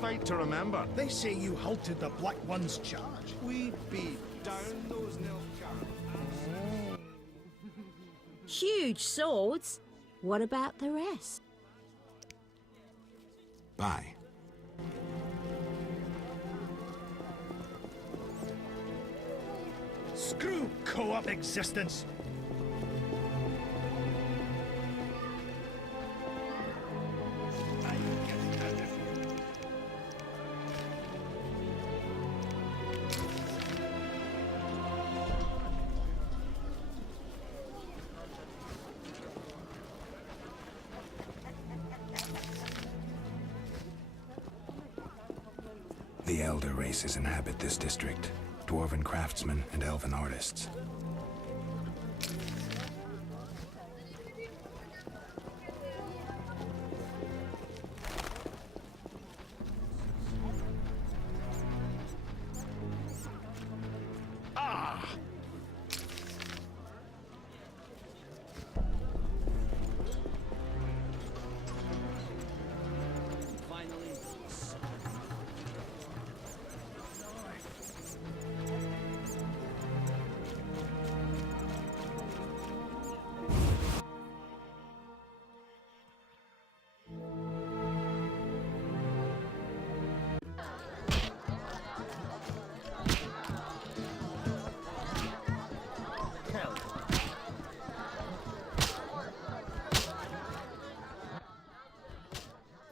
fight to remember. They say you halted the Black One's charge. We beat down those Nilfgaard. Huge swords. What about the rest? Bye. Screw co-op existence. The elder races inhabit this district. Dwarven craftsmen and elven artists.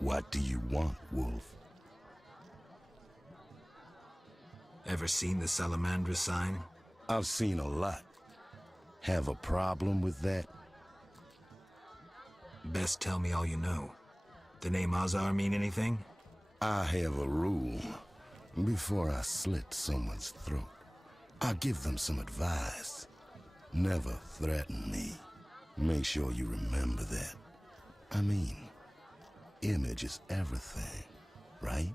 What do you want, Wolf? Ever seen the Salamandra sign? I've seen a lot. Have a problem with that? Best tell me all you know. The name Azar mean anything? I have a rule. Before I slit someone's throat, I give them some advice. Never threaten me. Make sure you remember that. I mean, image is everything, right?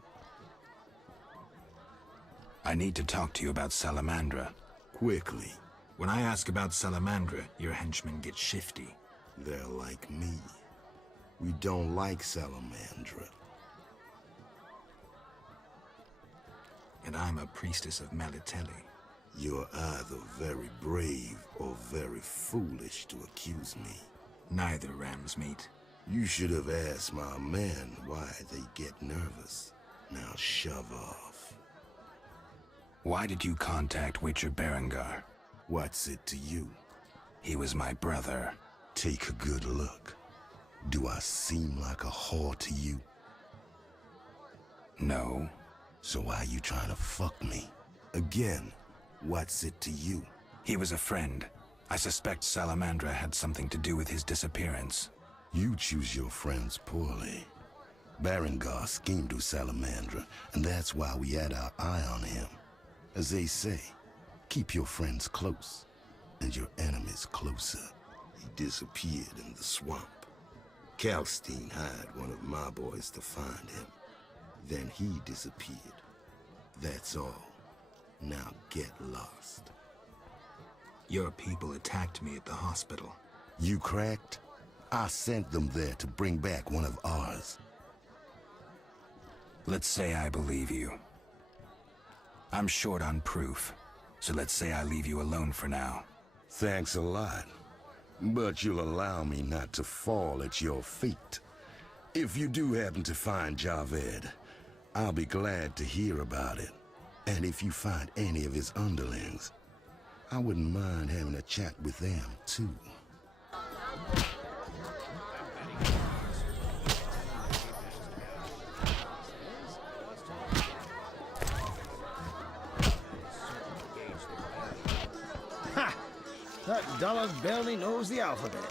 I need to talk to you about Salamandra. Quickly. When I ask about Salamandra, your henchmen get shifty. They're like me. We don't like Salamandra. And I'm a priestess of Melitelli. You're either very brave or very foolish to accuse me. Neither, ram's meat. You should have asked my men why they get nervous. Now shove off. Why did you contact Witcher Berengar? What's it to you? He was my brother. Take a good look. Do I seem like a whore to you? No. So why you trying to fuck me? Again, what's it to you? He was a friend. I suspect Salamandra had something to do with his disappearance. You choose your friends poorly. Berengar schemed with Salamandra, and that's why we had our eye on him. As they say, keep your friends close, and your enemies closer. He disappeared in the swamp. Kalstein hired one of my boys to find him. Then he disappeared. That's all. Now get lost. Your people attacked me at the hospital. You cracked? I sent them there to bring back one of ours. Let's say I believe you. I'm short on proof, so let's say I leave you alone for now. Thanks a lot. But you'll allow me not to fall at your feet. If you do happen to find Javed, I'll be glad to hear about it. And if you find any of his underlings, I wouldn't mind having a chat with them, too. Ha! That dullard barely knows the alphabet.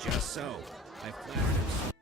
Just so. I flattered him.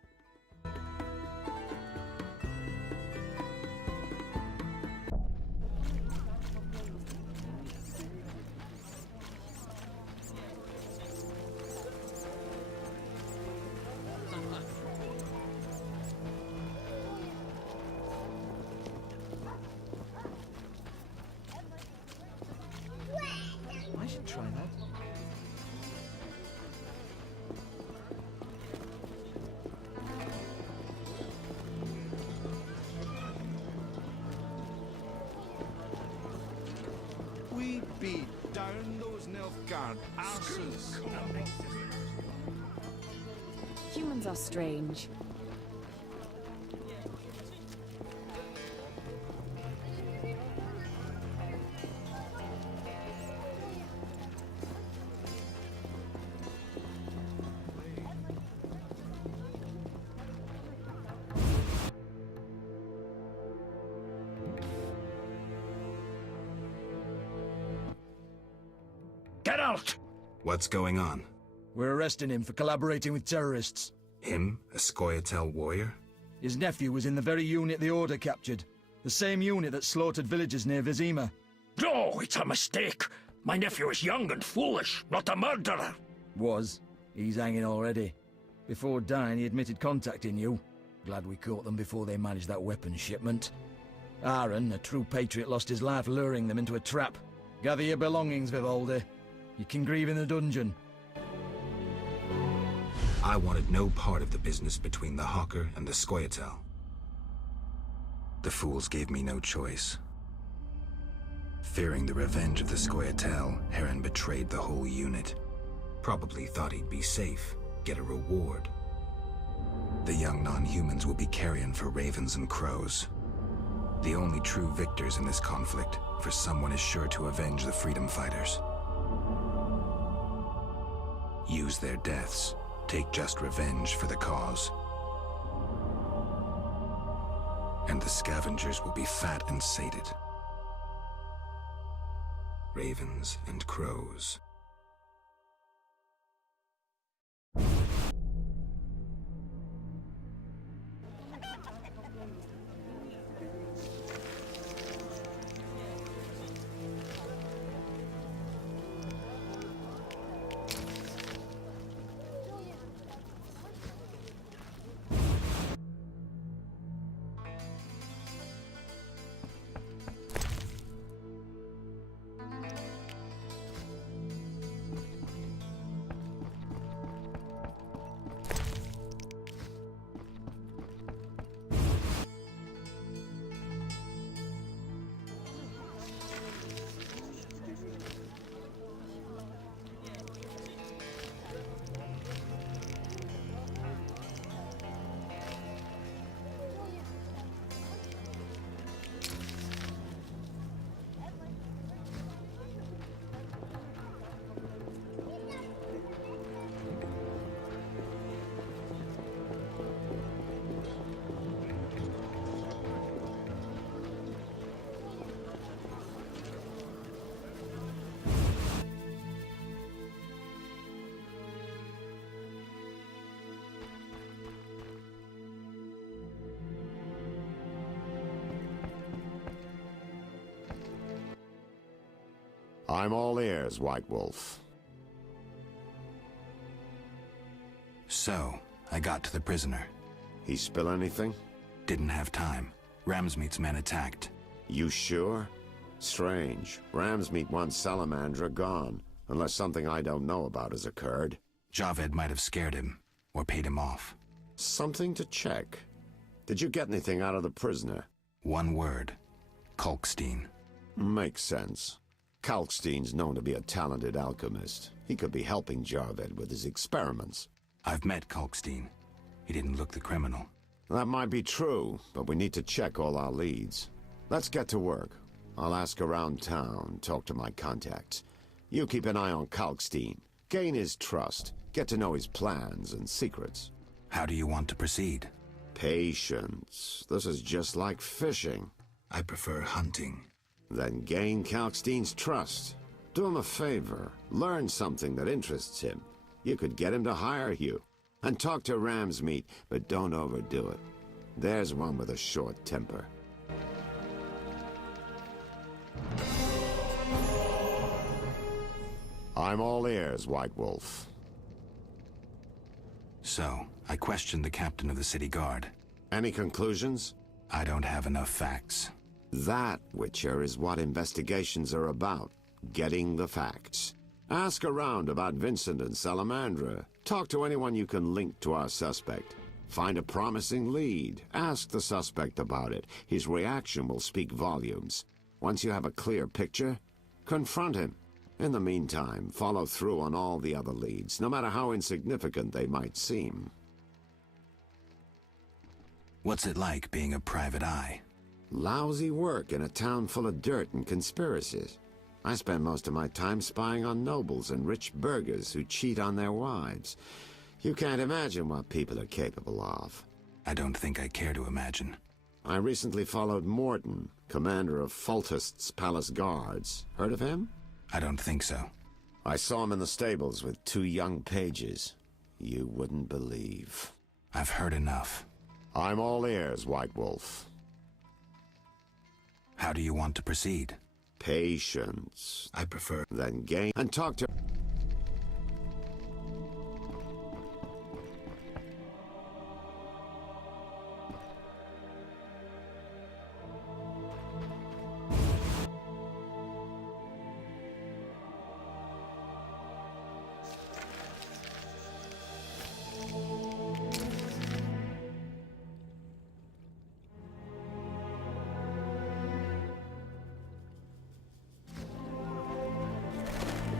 Nilfgaard asses. Humans are strange. Get out! What's going on? We're arresting him for collaborating with terrorists. Him? A Scoia'tael warrior? His nephew was in the very unit the Order captured. The same unit that slaughtered villagers near Vizima. No, it's a mistake. My nephew is young and foolish, not a murderer. Was. He's hanging already. Before dying, he admitted contacting you. Glad we caught them before they managed that weapons shipment. Aaron, a true patriot, lost his life luring them into a trap. Gather your belongings, Vivaldi. You can grieve in the dungeon. I wanted no part of the business between the Hawker and the Scoia'tael. The fools gave me no choice. Fearing the revenge of the Scoia'tael, Heron betrayed the whole unit. Probably thought he'd be safe, get a reward. The young non-humans will be carrion for ravens and crows. The only true victors in this conflict, for someone is sure to avenge the freedom fighters. Use their deaths, take just revenge for the cause. And the scavengers will be fat and sated. Ravens and crows. I'm all ears, White Wolf. So, I got to the prisoner. He spill anything? Didn't have time. Ramsmeat's men attacked. You sure? Strange. Ramsmeat wants Salamandra gone, unless something I don't know about has occurred. Javed might have scared him, or paid him off. Something to check. Did you get anything out of the prisoner? One word. Kalkstein. Makes sense. Kalkstein's known to be a talented alchemist. He could be helping Javed with his experiments. I've met Kalkstein. He didn't look the criminal. That might be true, but we need to check all our leads. Let's get to work. I'll ask around town, talk to my contacts. You keep an eye on Kalkstein. Gain his trust. Get to know his plans and secrets. How do you want to proceed? Patience. This is just like fishing. I prefer hunting. Then gain Kalkstein's trust. Do him a favor. Learn something that interests him. You could get him to hire you. And talk to Ramsmeat, but don't overdo it. There's one with a short temper. I'm all ears, White Wolf. So, I questioned the captain of the city guard. Any conclusions? I don't have enough facts. That, Witcher, is what investigations are about. Getting the facts. Ask around about Vincent and Salamandra. Talk to anyone you can link to our suspect. Find a promising lead. Ask the suspect about it. His reaction will speak volumes. Once you have a clear picture, confront him. In the meantime, follow through on all the other leads, no matter how insignificant they might seem. What's it like being a private eye? Lousy work in a town full of dirt and conspiracies. I spend most of my time spying on nobles and rich burghers who cheat on their wives. You can't imagine what people are capable of. I don't think I care to imagine. I recently followed Morton, commander of Foltest's Palace Guards. Heard of him? I don't think so. I saw him in the stables with 2 young pages. You wouldn't believe. I've heard enough. I'm all ears, White Wolf. How do you want to proceed? Patience. I prefer... Then gain and talk to...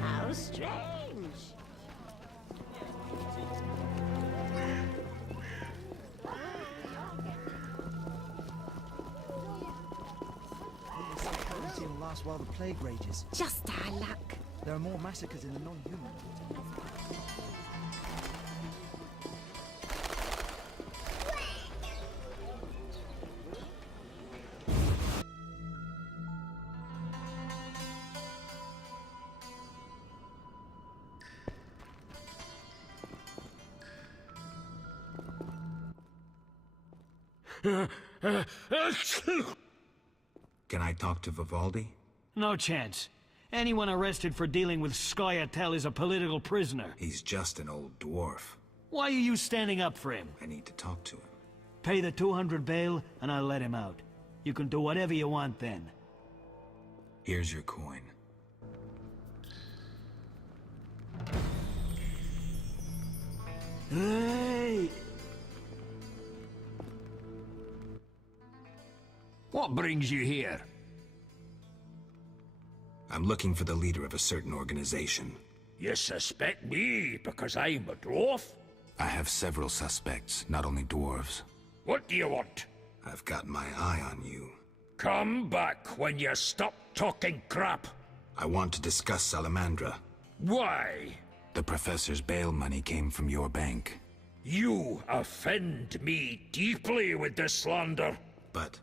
How strange. Quarantine will last while the plague rages. Just our luck. There are more massacres in the non-human. Can I talk to Vivaldi? No chance. Anyone arrested for dealing with Scoia'tael is a political prisoner. He's just an old dwarf. Why are you standing up for him? I need to talk to him. Pay the 200 bail, and I'll let him out. You can do whatever you want then. Here's your coin. Hey! What brings you here? I'm looking for the leader of a certain organization. You suspect me because I'm a dwarf? I have several suspects, not only dwarves. What do you want? I've got my eye on you. Come back when you stop talking crap. I want to discuss Salamandra. Why? The professor's bail money came from your bank. You offend me deeply with this slander. But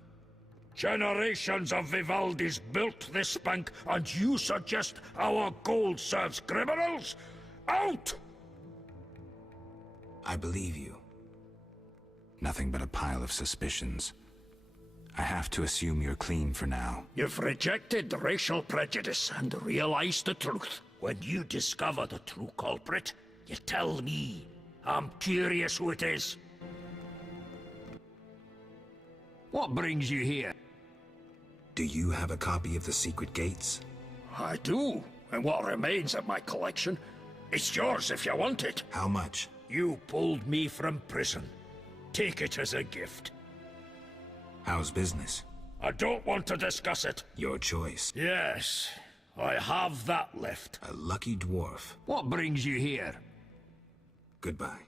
Generations of Vivaldis built this bank, and you suggest our gold serves criminals? Out! I believe you. Nothing but a pile of suspicions. I have to assume you're clean for now. You've rejected racial prejudice and realized the truth. When you discover the true culprit, you tell me. I'm curious who it is. What brings you here? Do you have a copy of the secret gates? I do, and what remains of my collection. It's yours if you want it. How much? You pulled me from prison. Take it as a gift. How's business? I don't want to discuss it. Your choice. Yes, I have that left. A lucky dwarf. What brings you here? Goodbye.